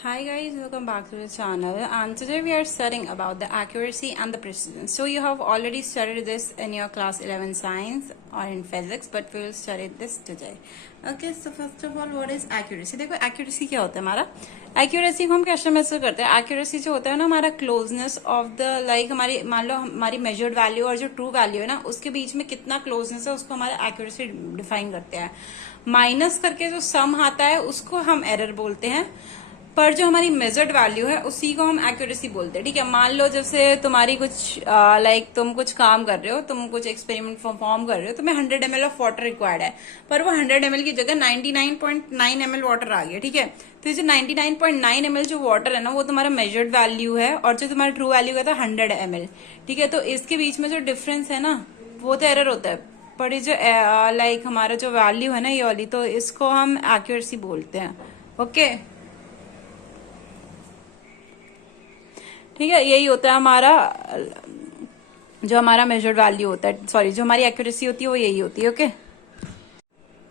Hi guys, welcome back to the channel, and today we are studying about the accuracy and the precision. So you have already studied this in your class 11 science or in physics, but we will study this today. Okay, so first of all, what is accuracy? देखो accuracy क्या होता है हमारा? Accuracy को हम कैसे major करते हैं? Accuracy जो होता है ना हमारा closeness of the like हमारी मान लो हमारी measured value और जो true value है ना उसके बीच में कितना closeness है उसको हमारा accuracy define करते हैं. माइनस करके जो सम आता है उसको हम एरर बोलते हैं, पर जो हमारी मेजर्ड वैल्यू है उसी को हम एक्यूरेसी बोलते हैं. ठीक है, मान लो जैसे तुम्हारी कुछ लाइक तुम कुछ काम कर रहे हो, तुम कुछ एक्सपेरिमेंट परफॉर्म कर रहे हो, तुम्हें 100 ml ऑफ वाटर रिक्वायर्ड है, पर वो 100 ml की जगह 99.9 ml वाटर आ गया. ठीक है, तो जो 99.9 ml जो वाटर है ना वो तुम्हारा मेजर्ड वैल्यू है और जो तुम्हारा ट्रू वैल्यू है तो 100 ml. ठीक है, तो इसके बीच में जो डिफरेंस है ना वो तो एरर होता है, पर ये जो लाइक हमारा जो वैल्यू है ना ये वाली, तो इसको हम एक्यूरेसी बोलते हैं. ओके, ठीक है, यही होता है हमारा जो हमारा मेजर्ड वैल्यू होता है, सॉरी जो हमारी एक्यूरेसी होती है वो यही होती है. Okay,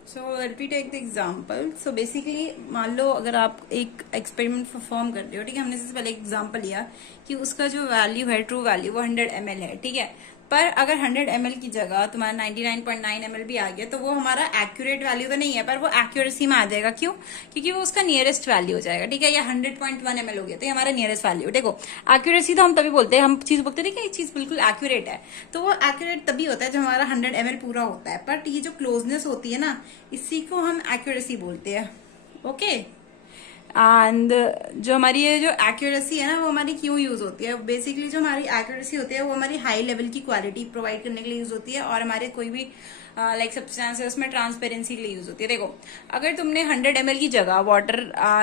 so let me take the example. So basically मान लो अगर आप एक एक्सपेरिमेंट परफॉर्म कर रहे हो, ठीक है, हमने सबसे पहले एग्जांपल लिया कि उसका जो वैल्यू है ट्रू वैल्यू वो 100 ml है. ठीक है, पर अगर 100 ml की जगह तुम्हारा 99.9 ml भी आ गया तो वो हमारा एक्यूरेट वैल्यू तो नहीं है, पर वो एक्यूरेसी में आ जाएगा. क्यों? क्योंकि वो उसका नियरेस्ट वैल्यू हो जाएगा. ठीक है, या 100.1 ml हो गया तो ये हमारा नियरेस्ट वैल्यू. देखो एक्यूरेसी तो हम तभी बोलते हैं, हम चीज बोलते हैं कि ये चीज बिल्कुल एक्यूरेट है, तो वो एक्यूरेट तभी होता है जब हमारा 100 ml पूरा होता है. बट ये जो क्लोजनेस होती है ना इसी को हम एक्यूरेसी बोलते हैं. ओके, एंड जो हमारी ये जो एक्यूरेसी है ना वो हमारी क्यों यूज होती है? बेसिकली जो हमारी एक्यूरेसी होती है वो हमारी हाई लेवल की क्वालिटी प्रोवाइड करने के लिए यूज होती है और हमारे कोई भी लाइक सब्सटेंस है उसमें ट्रांसपेरेंसी के लिए यूज होती है. देखो अगर तुमने 100 ml की जगह वाटर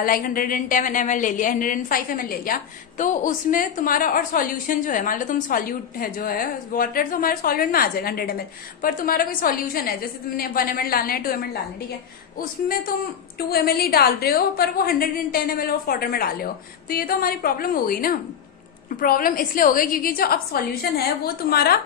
लाइक 110 ml ले लिया, 105 ml ले लिया, तो उसमें तुम्हारा और सॉल्यूशन जो है, मान लो तुम सॉल्यूट है जो है वाटर तो हमारे सॉल्वेंट में आ जाएगा 100 ml, पर तुम्हारा कोई सॉल्यूशन है जैसे तुमने 1 ml डालना है, 2 ml डालना है, ठीक है, उसमें तुम 2 ml ही डाल रहे हो पर वो 110 ml ऑफ वाटर में डाल रहे हो, तो ये तो हमारी प्रॉब्लम हो गई ना. प्रॉब्लम इसलिए हो गई क्योंकि जो अब सॉल्यूशन है वो तुम्हारा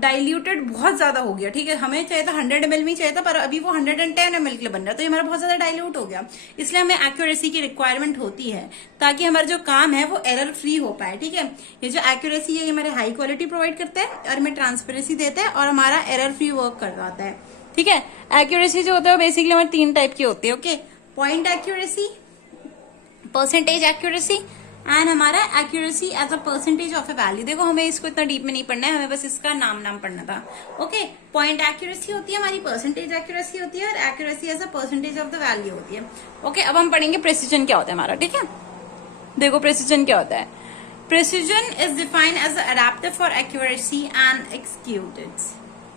डाइल्यूटेड बहुत ज्यादा हो गया. ठीक है, हमें चाहिए था 100 ml में चाहिए था, पर अभी वो 110 ml के लिए बन रहा है, तो ये हमारा बहुत ज्यादा डाइल्यूट हो गया. इसलिए हमें एक्यूरेसी की रिक्वायरमेंट होती है ताकि हमारा जो काम है वो एरर फ्री हो पाए. ठीक है, ये जो एक्यूरेसी है ये हमारे हाई क्वालिटी प्रोवाइड करता है और हमें ट्रांसपेरेंसी देता है और हमारा एरर फ्री वर्क करवाता है. ठीक है, एक्यूरेसी जो होता है बेसिकली हमारे 3 टाइप की होती है. Okay, point accuracy, percentage accuracy and हमारा accuracy as a percentage of a value. देखो हमें इसको इतना डीप में नहीं पढ़ना है, हमें बस इसका नाम पढ़ना था. ओके, पॉइंट एक्यूरेसी होती है हमारी, परसेंटेज एक्यूरेसी होती है और accuracy as a percentage of the value होती है. ओके, अब हम पढ़ेंगे प्रेसिजन क्या होता है हमारा. ठीक है, देखो प्रेसिजन क्या होता है. Precision is defined as adaptive for accuracy and executed.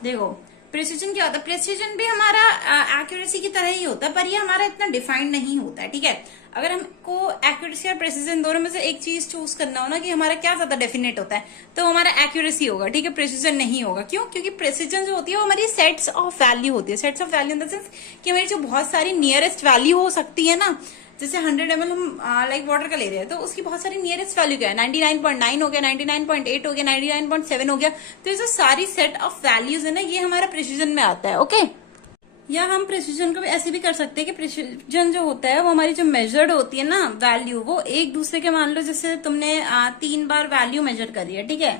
देखो प्रेसिजन क्या होता है? प्रेसिजन भी हमारा एक्यूरेसी की तरह ही होता है, पर ये हमारा इतना डिफाइंड नहीं होता है. ठीक है, अगर हमको एक्यूरेसी और प्रेसिजन दोनों में से एक चीज चूज करना हो ना कि हमारा क्या ज्यादा डेफिनेट होता है, तो हमारा एक्यूरेसी होगा. ठीक है, प्रेसिजन नहीं होगा. क्यों? क्योंकि प्रेसिजन जो होती है वो हमारी सेट्स ऑफ वैल्यू होती है. Sets of value in the sense कि हमारी जो बहुत सारी नियरेस्ट वैल्यू हो सकती है ना, जैसे 100 ml हम लाइक वाटर का ले रहे हैं तो उसकी बहुत सारी नियरेस्ट वैल्यू क्या है, 99.9 हो गया, 99.8 हो गया, 99.7 हो गया, तो ये जो सारी सेट ऑफ वैल्यूज है ना ये हमारा प्रेसिजन में आता है. ओके, या हम प्रेसिजन को भी ऐसे भी कर सकते हैं कि प्रेसिजन जो होता है वो हमारी जो मेजर्ड होती है ना वैल्यू वो एक दूसरे के, मान लो जैसे तुमने 3 बार वैल्यू मेजर करी है. ठीक है,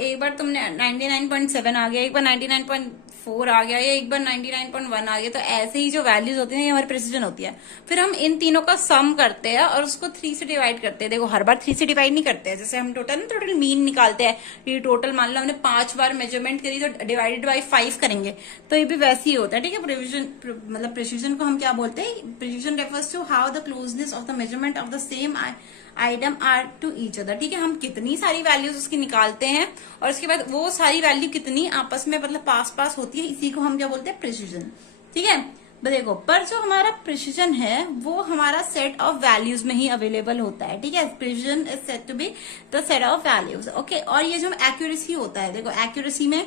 एक बार तुमने 99.7 आ गया, एक बार 99.4 आ गया, या एक बार 99.1 आ गया, तो ऐसे ही जो वैल्यूज होती है ये हमारी प्रेसिजन होती है. फिर हम इन तीनों का सम करते हैं और उसको 3 से डिवाइड करते हैं. देखो हर बार 3 से डिवाइड नहीं करते हैं, जैसे हम टोटल मीन निकालते हैं, ये टोटल मान लो हमने 5 बार मेजरमेंट करी तो डिवाइडेड बाई 5 करेंगे, तो ये भी वैसे ही होता है. ठीक है, प्रेसिजन मतलब प्रेसिजन को हम क्या बोलते हैं? Precision refers to how the closeness of the measurement of the same item are to each other. ठीक है, हम कितनी सारी वैल्यूज उसकी निकालते हैं और उसके बाद वो सारी वैल्यू कितनी आपस में मतलब पास होती है, इसी को हम क्या बोलते हैं? प्रेसिजन. ठीक है, देखो पर जो हमारा प्रेसिजन है वो हमारा सेट ऑफ वैल्यूज में ही अवेलेबल होता है. ठीक है, precision is said to be the set of values. Okay, और ये जो एक्यूरेसी होता है, देखो एक्यूरेसी में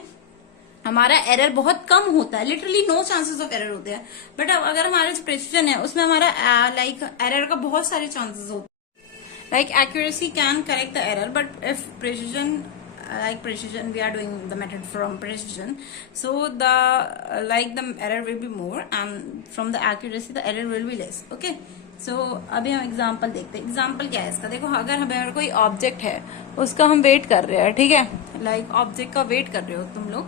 हमारा एरर बहुत कम होता है, literally no chances of error होते हैं. बट अब अगर हमारा जो प्रेसिजन है उसमें हमारा लाइक एरर का बहुत सारे चांसेस होते हैं. Like accuracy can correct the error, but if precision, like precision, we are doing the method from precision, so the like the error will be more, and from the accuracy the error will be less. Okay, सो अभी हम example देखते हैं। Example क्या है इसका, देखो अगर हमारा कोई ऑब्जेक्ट है उसका हम वेट कर रहे हैं, ठीक है, लाइक ऑब्जेक्ट का वेट कर रहे हो तुम लोग,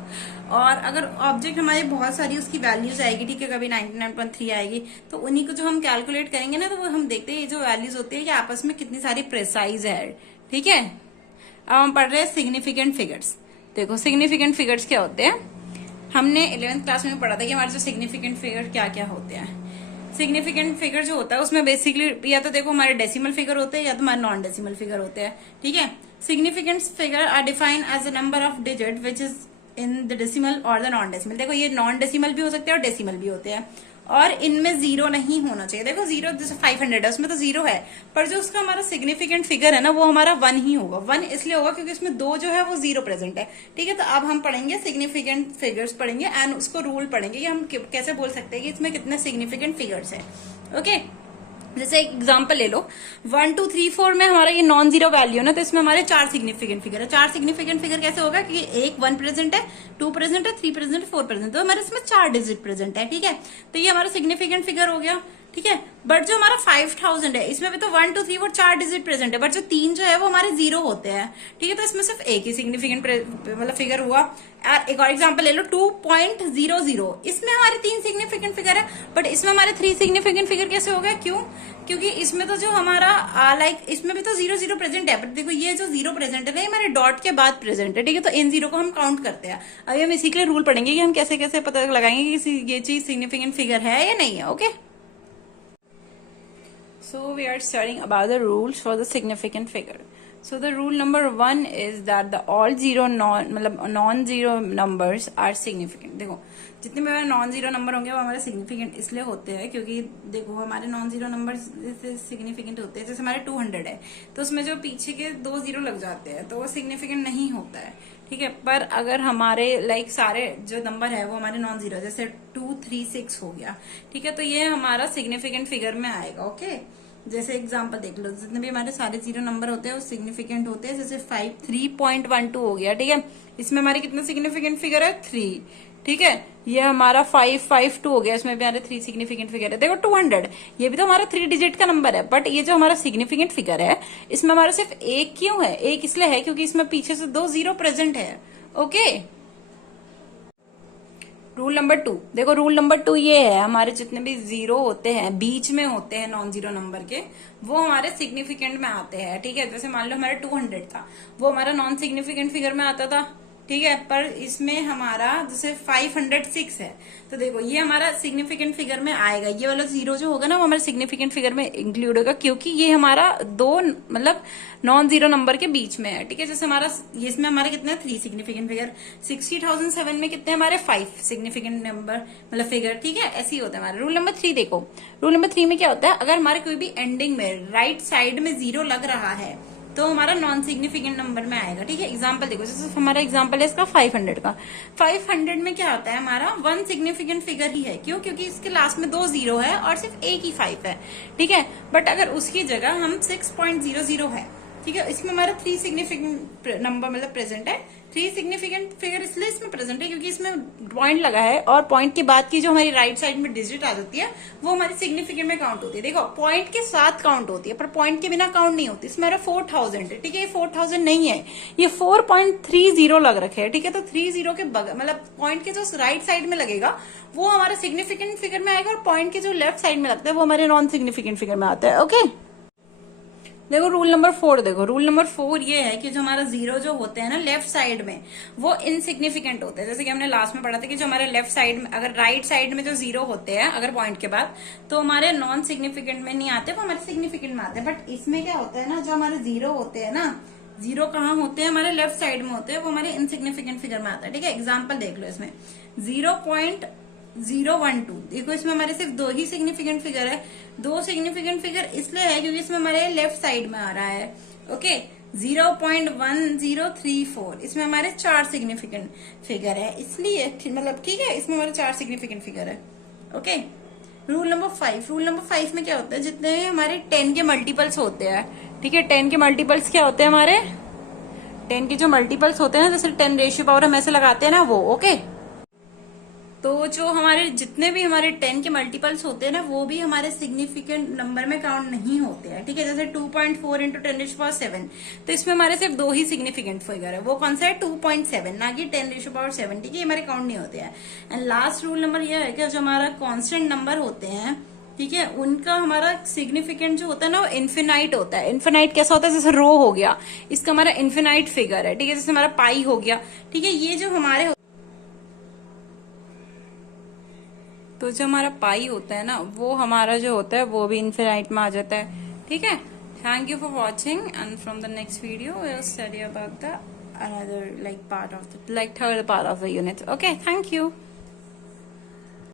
और अगर ऑब्जेक्ट हमारे बहुत सारी उसकी वैल्यूज आएगी, ठीक है, कभी 99.3 आएगी, तो उन्हीं को जो हम कैलकुलेट करेंगे ना, तो वो हम देखते हैं ये जो वैल्यूज होती है कि आपस में कितनी सारी प्रिसाइज है, ठीक है। अब हम पढ़ रहे हैं सिग्निफिकेंट फिगर्स। देखो सिग्निफिकेंट फिगर्स क्या होते हैं, हमने 11th क्लास में पढ़ा था कि हमारे जो सिग्निफिकेंट फिगर क्या क्या होते हैं। सिग्निफिकेंट फिगर जो होता है उसमें बेसिकली या तो देखो हमारे डेसिमल फिगर होते हैं या तो हमारे नॉन डेसिमल फिगर होते हैं, ठीक है। Significant figure are defined as a number of digit which is in the decimal और द नॉन डेसिमल। देखो ये नॉन डेसिमल भी हो सकते हैं और डेसिमल भी होते हैं, और इनमें जीरो नहीं होना चाहिए। देखो जीरो जैसे 500 है उसमें तो जीरो है, पर जो उसका हमारा सिग्निफिकेंट फिगर है ना वो हमारा 1 ही होगा। 1 इसलिए होगा क्योंकि उसमें 2 जो है वो जीरो प्रेजेंट है, ठीक है। तो अब हम पढ़ेंगे सिग्निफिकेंट फिगर्स पढ़ेंगे एंड उसको रूल पढ़ेंगे कि हम कैसे बोल सकते हैं कि इसमें कितने सिग्निफिकेंट फिगर्स है, ओके। जैसे एक एग्जांपल ले लो, 1 2 3 4 में हमारा ये नॉन जीरो वैल्यू ना, तो इसमें हमारे 4 सिग्निफिकेंट फिगर है। 4 सिग्निफिकेंट फिगर कैसे होगा कि एक 1 प्रेजेंट है, 2 प्रेजेंट है, 3 प्रेजेंट है, 4 प्रेजेंट है, तो हमारे इसमें 4 डिजिट प्रेजेंट है, ठीक है। तो ये हमारा सिग्निफिकेंट फिगर हो गया, ठीक है। बट जो हमारा 5000 है इसमें भी तो 1 2 3 4 4 डिजिट प्रेजेंट है, बट जो 3 जो है वो हमारे जीरो होते हैं, ठीक है। तो इसमें सिर्फ एक ही सिग्निफिकेंट मतलब फिगर हुआ। एक और एग्जांपल ले लो 2.00, इसमें हमारे 3 सिग्निफिकेंट फिगर है, बट इसमें हमारे 3 सिग्निफिकेंट फिगर कैसे हो गया, क्यों, क्योंकि इसमें तो जो हमारा लाइक इसमें भी तो 0 0 प्रेजेंट है, बट देखो ये जो 0 प्रेजेंट है ना ये हमारे डॉट के बाद प्रेजेंट है, ठीक है। तो इन जीरो को हम काउंट करते हैं। अभी हम इसी के लिए रूल पढ़ेंगे कि हम कैसे कैसे पता लगाएंगे कि ये चीज सिग्निफिकेंट फिगर है या नहीं है, okay. So we are studying about the rules for the significant figure. So the rule number 1 is that the all zero non-zero numbers are significant. देखो जितने भी हमारे नॉन जीरो नंबर होंगे वो हमारे सिग्निफिकेंट इसलिए होते हैं क्योंकि देखो हमारे नॉन जीरो नंबर सिग्निफिकेंट होते हैं। जैसे हमारे 200 है तो उसमें जो पीछे के 2 जीरो लग जाते हैं तो वो सिग्निफिकेंट नहीं होता है, ठीक है। पर अगर हमारे लाइक सारे जो नंबर है वो हमारे नॉन जीरो, जैसे 236 हो गया, ठीक है, तो ये हमारा सिग्निफिकेंट फिगर में आएगा, ओके। जैसे एग्जांपल देख लो, जितने भी हमारे सारे जीरो नंबर होते हैं वो सिग्निफिकेंट होते हैं। जैसे 3.12 हो गया, ठीक है, इसमें हमारे कितना सिग्निफिकेंट फिगर है 3, ठीक है। ये हमारा 552 हो गया, इसमें भी हमारे 3 सिग्निफिकेंट फिगर है। देखो 200 ये भी तो हमारा 3 डिजिट का नंबर है, बट ये जो हमारा सिग्निफिकेंट फिगर है इसमें हमारा सिर्फ एक क्यों है, एक इसलिए है क्योंकि इसमें पीछे से 2 जीरो प्रेजेंट है, ओके। रूल नंबर 2, देखो रूल नंबर 2 ये है, हमारे जितने भी जीरो होते हैं बीच में होते हैं नॉन जीरो नंबर के, वो हमारे सिग्निफिकेंट में आते हैं, ठीक है। जैसे मान लो हमारा 200 था, वो हमारा नॉन सिग्निफिकेंट फिगर में आता था, ठीक है, पर इसमें हमारा जैसे 506 है तो देखो ये हमारा सिग्निफिकेंट फिगर में आएगा। ये वाला जीरो जो होगा ना वो हमारे सिग्निफिकेंट फिगर में इंक्लूड होगा क्योंकि ये हमारा 2 नॉन जीरो नंबर के बीच में है, ठीक है। जैसे हमारा ये इसमें हमारे कितने 3 सिग्निफिकेंट फिगर, 60,007 में कितने हमारे 5 सिग्निफिकेंट नंबर फिगर, ठीक है। ऐसे ही होता है हमारा। रूल नंबर 3 देखो, रूल नंबर 3 में क्या होता है, अगर हमारे कोई भी एंडिंग में राइट साइड में जीरो लग रहा है तो हमारा नॉन सिग्निफिकेंट नंबर में आएगा, ठीक है। एग्जांपल देखो, जैसे हमारा एग्जांपल है इसका 500 का। 500 में क्या होता है, हमारा 1 सिग्निफिकेंट फिगर ही है, क्यों, क्योंकि इसके लास्ट में 2 जीरो है और सिर्फ एक ही 5 है, ठीक है। बट अगर उसकी जगह हम 6.00 है, ठीक है, इसमें हमारा 3 सिग्निफिकेंट नंबर प्रेजेंट है। 3 सिग्निफिकेंट फिगर इसलिए इसमें प्रेजेंट है क्योंकि इसमें पॉइंट लगा है और पॉइंट के बाद की जो हमारी राइट साइड में डिजिट आ जाती है वो हमारी सिग्निफिकेंट में काउंट होती है। देखो पॉइंट के साथ काउंट होती है पर पॉइंट के बिना काउंट नहीं होती। इसमें हमारा 4000 है, ठीक है, ये 4000 नहीं है, ये 4.30 लग रखे है, ठीक है। तो 30 के बगल पॉइंट के जो राइट साइड में लगेगा वो हमारे सिग्निफिकेंट फिगर में आएगा और पॉइंट के जो लेफ्ट साइड में लगता है वो हमारे नॉन सिग्निफिकेंट फिगर में आता है, ओके। देखो रूल नंबर 4, देखो रूल नंबर 4 ये है कि जो हमारा जीरो जो होते हैं ना लेफ्ट साइड में वो इनसिग्निफिकेंट होते हैं। जैसे कि हमने लास्ट में पढ़ा था कि जो हमारे लेफ्ट साइड में अगर राइट साइड में जो जीरो होते हैं अगर पॉइंट के बाद तो हमारे नॉन सिग्निफिकेंट में नहीं आते, वो हमारे सिग्निफिकेंट में आते हैं। बट इसमें क्या होता है ना, जो हमारे जीरो होते हैं ना, जीरो कहाँ होते हैं, हमारे लेफ्ट साइड में होते हैं, वो हमारे इनसिग्निफिकेंट फिगर में आता है, ठीक है। एग्जाम्पल देख लो, इसमें 0.012 देखो इसमें हमारे सिर्फ 2 ही सिग्निफिकेंट फिगर है। 2 सिग्निफिकेंट फिगर इसलिए है क्योंकि इसमें हमारे लेफ्ट साइड में आ रहा है, ओके। 0.1034 इसमें हमारे 4 सिग्निफिकेंट फिगर है, इसलिए ठीक है, इसमें हमारे 4 सिग्निफिकेंट फिगर है, okay. Rule number 5, rule number 5 में क्या होता है, जितने हमारे 10 के मल्टीपल्स होते हैं, ठीक है, 10 के मल्टीपल्स क्या होते हैं हमारे, 10 के जो मल्टीपल्स होते हैं ना, जैसे 10 रेशियो पावर हम ऐसे लगाते हैं ना वो, ओके। तो जो हमारे जितने भी हमारे 10 के मल्टीपल्स होते हैं ना, वो भी हमारे सिग्निफिकेंट नंबर में काउंट नहीं होते हैं, ठीक है। जैसे 2.4 इंटू 10⁻7, तो इसमें हमारे सिर्फ 2 ही सिग्निफिकेंट फिगर है, वो कौन सा है 2.7, ना कि 10⁻7, ठीक है। हमारे काउंट नहीं होते हैं। एंड लास्ट रूल नंबर यह है कि जो हमारा कॉन्स्टेंट नंबर होते हैं, ठीक है, उनका हमारा सिग्निफिकेंट जो होता है ना, वो इन्फिनाइट होता है। इन्फिनाइट कैसा होता है, जैसे रो हो गया, इसका हमारा इन्फिनाइट फिगर है, ठीक है। जैसे हमारा पाई हो गया, ठीक है। ये जो हमारे तो जो हमारा पाई होता है ना, वो हमारा जो होता है वो भी इन्फिनाइट में आ जाता है, ठीक है। Thank you for watching, and from the next video we will study about the another like part of the like third part of the unit. Okay, thank you.